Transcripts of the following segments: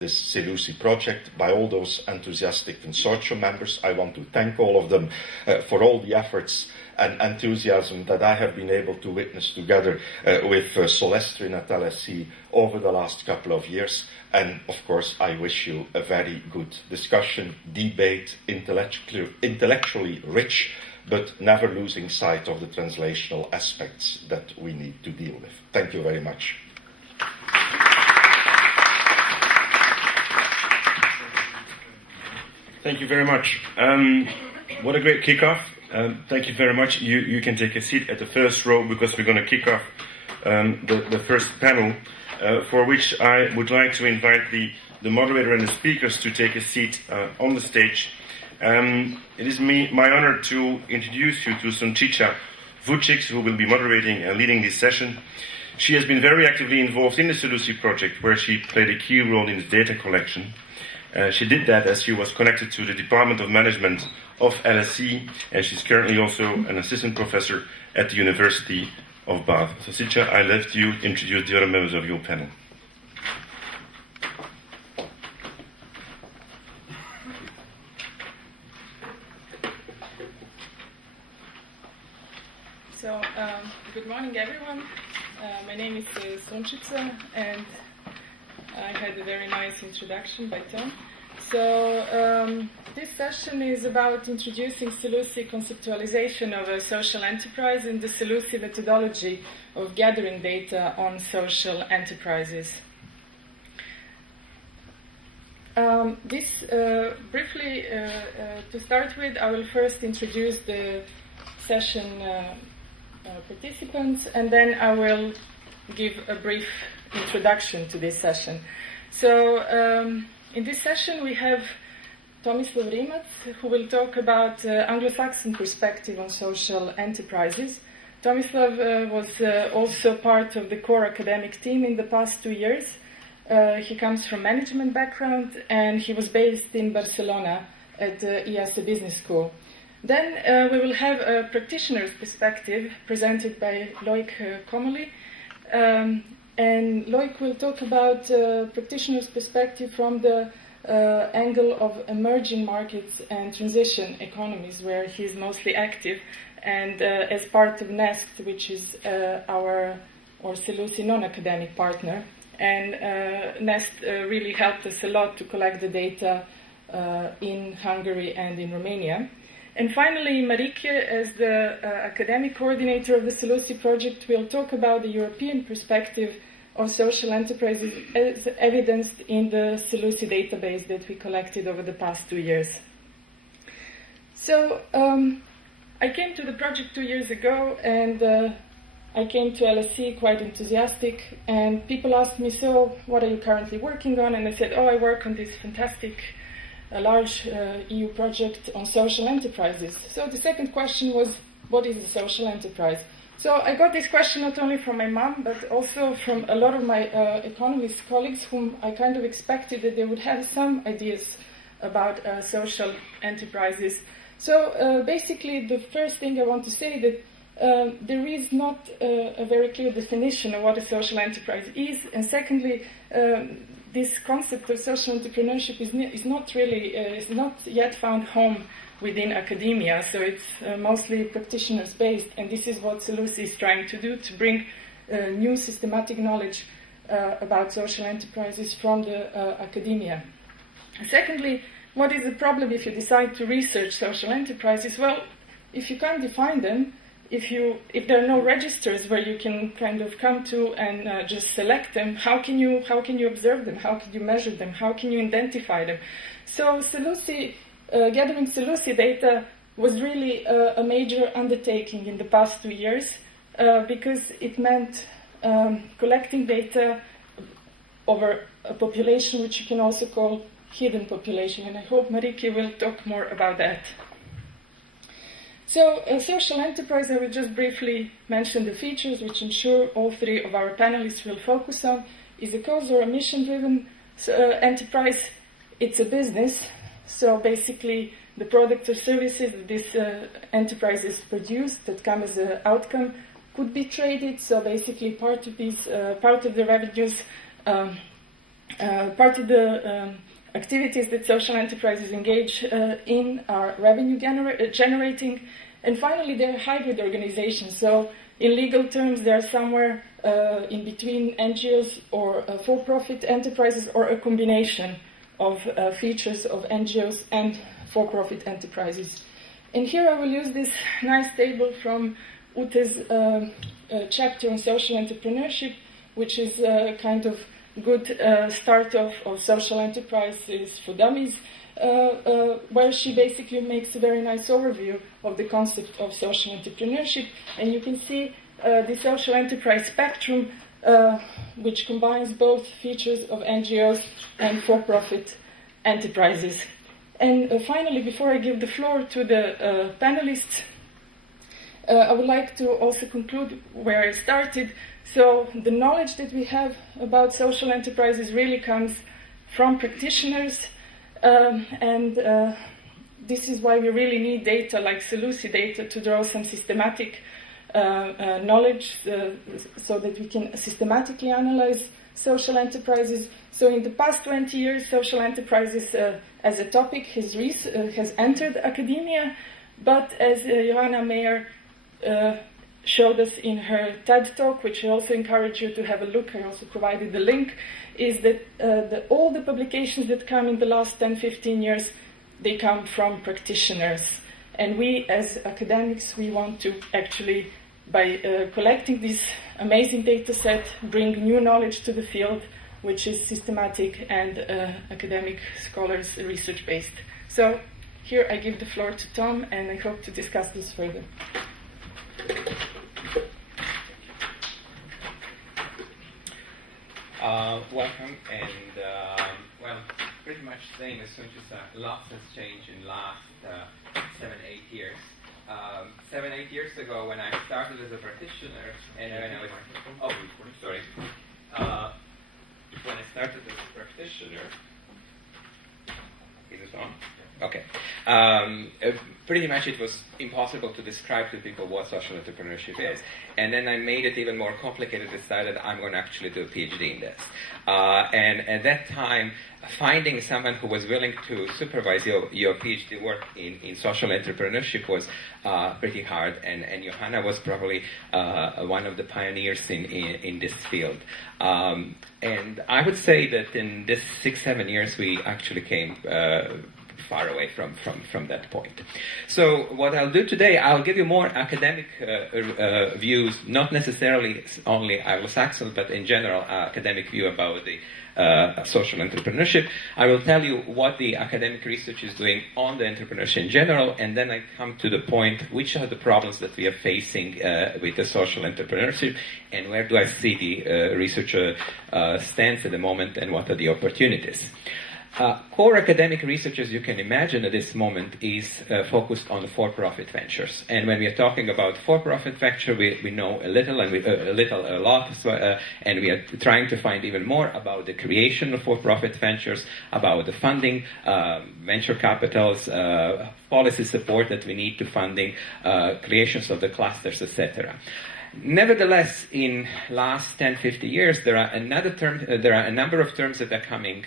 this SELUSI project by all those enthusiastic consortium members. I want to thank all of them for all the efforts and enthusiasm that I have been able to witness together with Solestrin at LSE over the last couple of years. And of course, I wish you a very good discussion, debate, intellectually rich, but never losing sight of the translational aspects that we need to deal with. Thank you very much. Thank you very much. What a great kickoff. Thank you very much. You can take a seat at the first row because we're going to kick off the first panel, for which I would like to invite the moderator and the speakers to take a seat on the stage. It is my honor to introduce you to Sunčica Vučić, who will be moderating and leading this session. She has been very actively involved in the SELUSI project, where she played a key role in its data collection. She did that as she was connected to the Department of Management of LSE, and she's currently also an assistant professor at the University of Bath. Sunčica, I left you to introduce the other members of your panel. So, good morning, everyone. My name is Sunčica, and I had a very nice introduction by Tom. So, this session is about introducing SELUSI conceptualization of a social enterprise and the SELUSI methodology of gathering data on social enterprises. Briefly, to start with, I will first introduce the session participants, and then I will give a brief introduction to this session. So, in this session we have Tomislav Rimac, who will talk about Anglo-Saxon perspective on social enterprises. Tomislav was also part of the core academic team in the past 2 years. He comes from management background, and he was based in Barcelona at IAS Business School. Then we will have a practitioner's perspective presented by Loic Comolli. And Loic will talk about practitioner's perspective from the angle of emerging markets and transition economies, where he is mostly active, and as part of NEST, which is our SELUSI non-academic partner. And NEST really helped us a lot to collect the data in Hungary and in Romania. And finally, Marike, as the academic coordinator of the SELUSI project, will talk about the European perspective of social enterprises as evidenced in the SELUSI database that we collected over the past 2 years. So, I came to the project 2 years ago, and I came to LSE quite enthusiastic, and people asked me, so what are you currently working on? And I said, I work on this fantastic a large EU project on social enterprises. So the second question was, what is a social enterprise? So I got this question not only from my mom, but also from a lot of my economist colleagues, whom I kind of expected that they would have some ideas about social enterprises. So basically, the first thing I want to say that there is not a very clear definition of what a social enterprise is, and secondly, this concept of social entrepreneurship is not yet found home within academia, so it's mostly practitioners based, and this is what SELUSI is trying to do, to bring new systematic knowledge about social enterprises from the academia. Secondly, what is the problem if you decide to research social enterprises? Well, if you can't define them, if there are no registers where you can kind of come to and just select them, how can you observe them? How can you measure them? How can you identify them? So SELUSI, gathering SELUSI data was really a major undertaking in the past 2 years because it meant collecting data over a population which you can also call hidden population, and I hope Marike will talk more about that. So, a social enterprise, I will just briefly mention the features which I'm sure all three of our panelists will focus on, is a cause or a mission-driven enterprise. It's a business, so basically the products or services that this enterprises produce that come as an outcome could be traded, so basically part of the revenues Part of the activities that social enterprises engage in are revenue generating, and finally they're hybrid organizations. So in legal terms, they're somewhere in between NGOs or for-profit enterprises, or a combination of features of NGOs and for-profit enterprises. And here I will use this nice table from Ute's chapter on social entrepreneurship, which is a kind of good start of social enterprises for dummies, where she basically makes a very nice overview of the concept of social entrepreneurship. And you can see the social enterprise spectrum, which combines both features of NGOs and for-profit enterprises. And finally, before I give the floor to the panelists, I would like to also conclude where I started. So the knowledge that we have about social enterprises really comes from practitioners, and this is why we really need data like SELUSI data to draw some systematic knowledge so that we can systematically analyze social enterprises. So in the past 20 years, social enterprises as a topic has entered academia, but as Johanna Mayer showed us in her TED Talk, which I also encourage you to have a look, I also provided the link, is that all the publications that come in the last 10-15 years, they come from practitioners. And we, as academics, we want to actually, by collecting this amazing data set, bring new knowledge to the field, which is systematic and academic scholars research-based. So here I give the floor to Tom, and I hope to discuss this further. Welcome, and well, pretty much same as soon as lots has changed in the last 7-8 years. 7-8 years ago, when I started as a practitioner, and when I was when I started as a practitioner, is it on? Okay. Pretty much it was impossible to describe to people what social entrepreneurship is. And then I made it even more complicated, decided I'm going to actually do a PhD in this. And at that time, finding someone who was willing to supervise your PhD work in social entrepreneurship was pretty hard. And Johanna was probably one of the pioneers in this field. And I would say that in this 6-7 years, we actually came far away from that point. So what I'll do today, I'll give you more academic views, not necessarily only Anglo-Saxon, but in general academic view about the social entrepreneurship. I will tell you what the academic research is doing on the entrepreneurship in general, and then I come to the point, which are the problems that we are facing with the social entrepreneurship, and where do I see the researcher stands at the moment, and what are the opportunities. Core academic research, as you can imagine at this moment, is focused on for-profit ventures. And when we are talking about for-profit venture, we know a little and a lot, and we are trying to find even more about the creation of for-profit ventures, about the funding, venture capitals, policy support that we need to funding, creations of the clusters, etc. Nevertheless, in last 10-50 years, there are a number of terms that are coming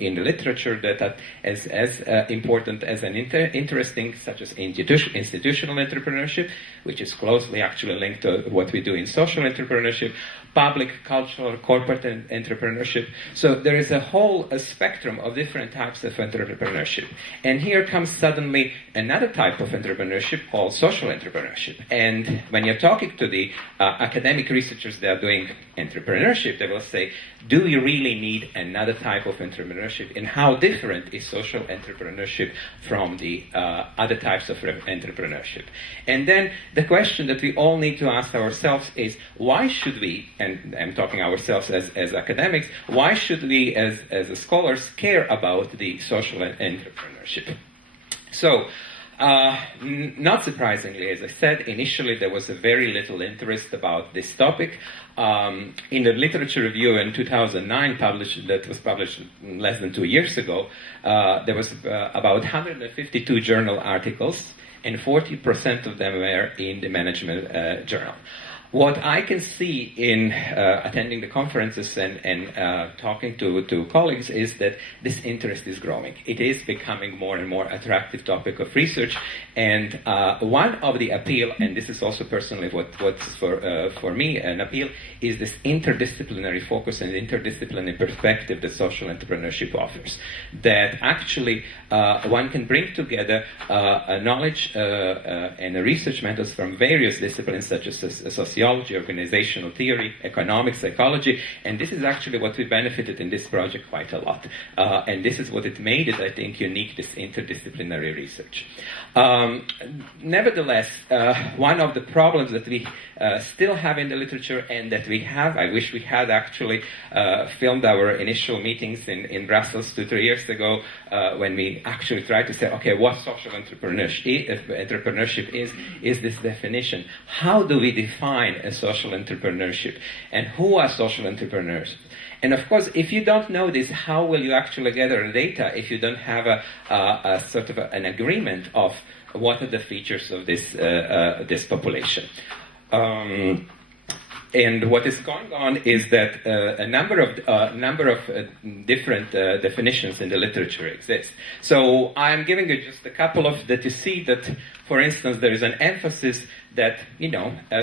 in the literature that are as important as an interesting, such as institutional entrepreneurship, which is closely actually linked to what we do in social entrepreneurship, public, cultural, corporate entrepreneurship. So there is a whole spectrum of different types of entrepreneurship. And here comes suddenly another type of entrepreneurship called social entrepreneurship. And when you're talking to the academic researchers that are doing entrepreneurship, they will say, do you really need another type of entrepreneurship? And how different is social entrepreneurship from the other types of entrepreneurship? And then the question that we all need to ask ourselves is, why should we, and I'm talking ourselves as academics, why should we as scholars care about the social entrepreneurship? So, not surprisingly, as I said, initially there was a very little interest about this topic. In the literature review in 2009, that was published less than 2 years ago, there was about 152 journal articles, and 40% of them were in the management journal. What I can see in attending the conferences and talking to colleagues is that this interest is growing. It is becoming more and more attractive topic of research, and one of the appeal, and this is also personally what's for me an appeal, is this interdisciplinary focus and interdisciplinary perspective that social entrepreneurship offers. That actually one can bring together a knowledge and research methods from various disciplines such as sociology, organizational theory, economics, psychology, and this is actually what we benefited in this project quite a lot. And this is what it made it, I think, unique, this interdisciplinary research. Nevertheless, one of the problems that we still have in the literature and that we have, I wish we had actually filmed our initial meetings in Brussels 2-3 years ago when we actually tried to say, okay, what social entrepreneurship is this definition. How do we define a social entrepreneurship? And who are social entrepreneurs? And of course, if you don't know this, how will you actually gather the data if you don't have a sort of an agreement of what are the features of this population? And what is going on is that a number of different definitions in the literature exist. So I'm giving you just a couple of that you see that, for instance, there is an emphasis that,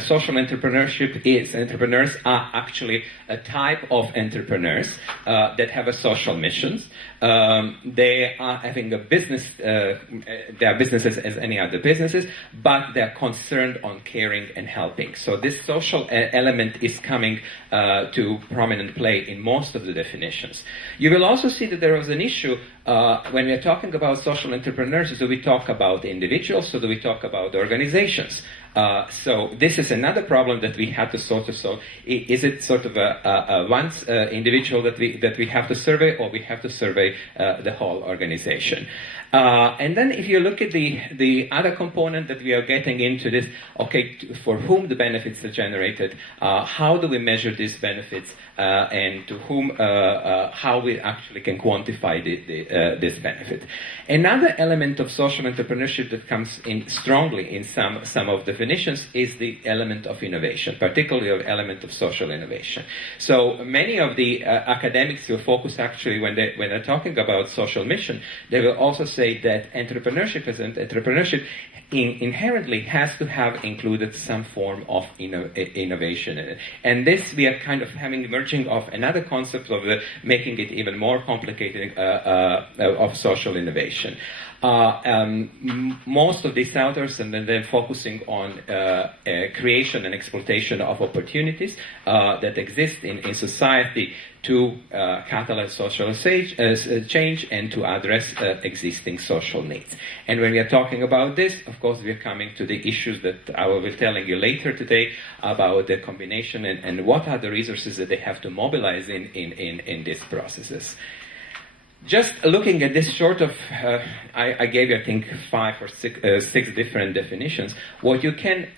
social entrepreneurs are actually a type of entrepreneurs that have a social missions. They are having a business, they are businesses as any other businesses, but they're concerned on caring and helping. So this social element is coming to prominent play in most of the definitions. You will also see that there was an issue when we are talking about social entrepreneurs. Do we talk about individuals or do we talk about organizations? So this is another problem that we have to sort of solve. Is it sort of a once individual that we have to survey, or we have to survey the whole organization? And then if you look at the other component that we are getting into this, okay, for whom the benefits are generated, how do we measure these benefits, and to whom, how we actually can quantify this benefit. Another element of social entrepreneurship that comes in strongly in some of the definitions is the element of innovation, particularly the element of social innovation. So many of the academics will focus actually when they're talking about social mission, they will also say that entrepreneurship inherently has to have included some form of innovation in it. And this we are kind of having merging of another concept of making it even more complicated of social innovation. Most of these authors and then focusing on creation and exploitation of opportunities that exist in society to catalyze social change and to address existing social needs. And when we are talking about this, of course, we are coming to the issues that I will be telling you later today about the combination and what are the resources that they have to mobilize in these processes. Just looking at this short of, I gave you, I think, 5 or 6 different definitions. What you can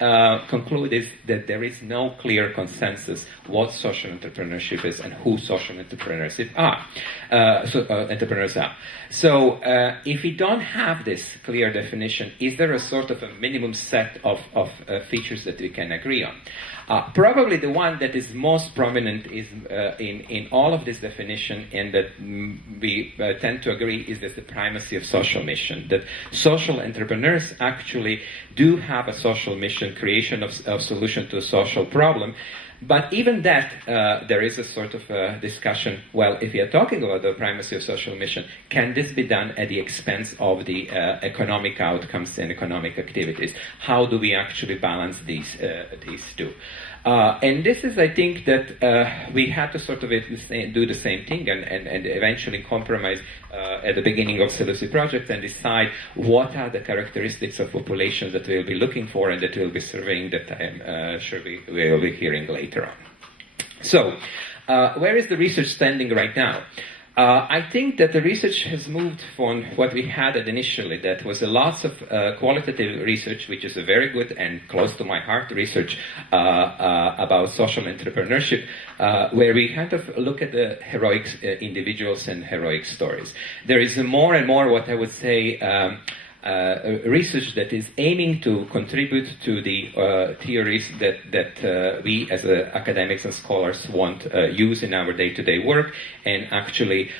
conclude is that there is no clear consensus what social entrepreneurship is and who social entrepreneurs are. So if we don't have this clear definition, is there a sort of a minimum set of features that we can agree on? Probably the one that is most prominent is in all of this definition, and that we tend to agree, is that the primacy of social mission. That social entrepreneurs actually do have a social mission, creation of solution to a social problem. But even that, there is a sort of discussion, well, if we are talking about the primacy of social mission, can this be done at the expense of the economic outcomes and economic activities? How do we actually balance these two? And this is, I think, that we have to sort of do the same thing and eventually compromise at the beginning of SELUSI project and decide what are the characteristics of populations that we'll be looking for and that we'll be surveying, that I'm sure we will be hearing later on. So, where is the research standing right now? I think that the research has moved from what we had initially, that was a lots of qualitative research, which is a very good and close to my heart research about social entrepreneurship, where we kind of look at the heroic individuals and heroic stories. There is more and more what I would say research that is aiming to contribute to the theories that we as academics and scholars want use in our day-to-day work, and actually